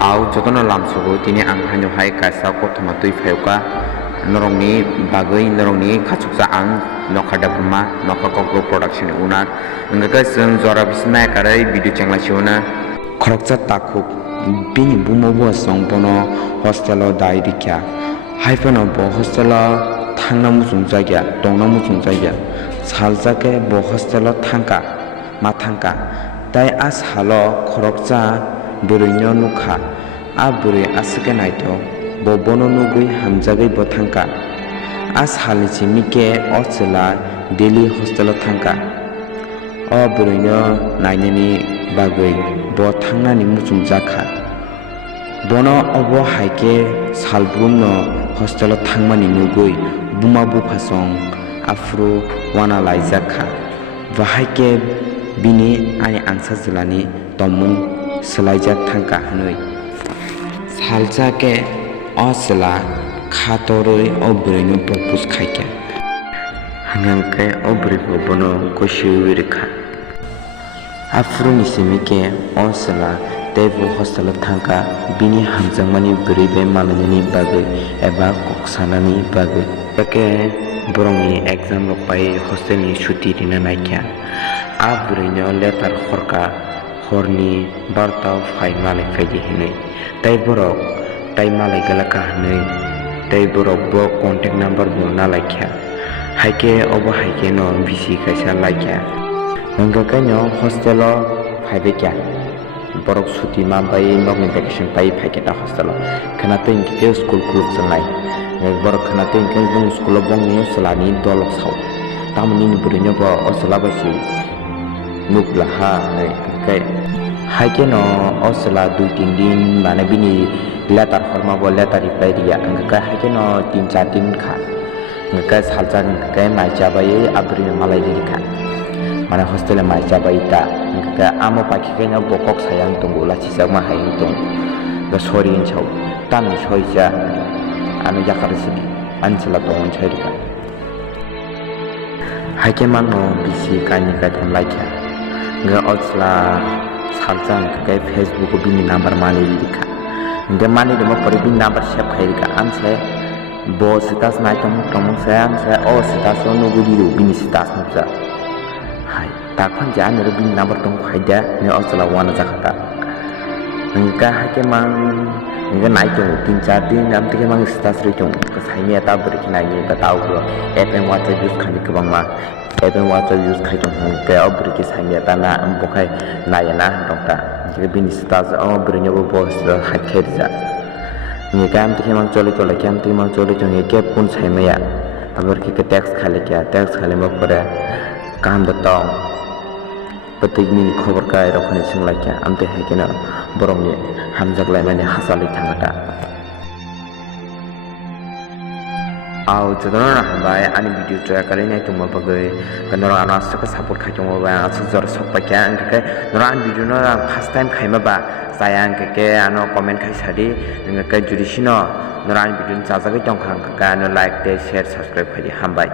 Au jotono lamsogo tini ang hanyo hai kaisa kothoma tui phayuka norongni bagui norongni khachukja ang nokhada bruma nokhaka group production owner angka sung jora bisna karai video changla chiona khorokcha takhuk bini bumobo songpono hostelo dairikya haifano bo hostelo thangna musung jagya tongna musung jagya saljake bo hostelo thangka ma thangka tai as halo khorokcha burino nukha a buri asike naito bo bono nugui hamjagai bo thangka as halichi mike ochela daily hostelo thangka o burino nainani bagui bo thangnani muchung jakha bono obo haike salbrumno hostelo thangmani nugui buma bufasong afro wana laijakha bahaike bini ani angsa jilani tomung selaijak thangka hanui saljake osela khatoroi obrino purpose khaike hangangke obrigo bono koshiwirikha afro nisimike osela tebu hostelo thangka bini hamjangmani buribe malani bagui eba koksanani bagui take borongni exam lokpai hostelni shuti rina naikya a burino letter khorka horni barta phai malai phaidi hinai tai borok tai malai galaka hinai tai borok bo contact number bo na laikya haike obo haike no bisi kaisa laikya nangka kanyo hostelo phaibe kya borok suti ma bai nokni vacation pai phaike ta hostelo khana te ingke school kuluk sanai borok khana te ingke jung school bongni salani dolok saw tamni burino bo osala basi nukla ha kai haike no osla 2-3 din mane bini letter forma bo letter reply dia angka haike no 3-4 din kha angka saljan kai mai jabai abri malai dikha mane hostel mai jabai ta angka amo pakhi kai no bokok sayang tunggu la chisa ma haing tung ga sori in chau tam ni soija anu jakar sini ansela tongon chairika haike mano bisi kani ka tham laikya ga osla saljang kai facebook bini number mani dikha nge mani demo pari bini number save khairika amse bo status nai tom se amse o status no gudi ru bini status nupja hai takhan ja ne bini number tong khaida ne osla wana jakhata nge hake mang nge nai tong 3-4 din am tike mang status ri tong saime ta bari nai ni ta tau go fm whatsapp use khani kabang ma even water use kai tong ke obri ki sangya tana ambokai nayana dokta ke bini stars o brinyo bo boss hakhe ja ni kam ti mang chole kam ti mang chole ni ke pun saimaya abor ki ke tax khale kya tax khale mo pore kam da tong patik ni khobor kai rokhani singla kya amte hakena borong ni hamjak lai mane hasali thangata au jodona hambai ani video try kali nai tungma bagai kanora ana saka support khai tungma ba asujor sokpa kya angke nora an video no first time khaima ba saya angke ano comment khai sadi angke judi sino nora an video chajagai tongkhang ka no like share subscribe khai hambai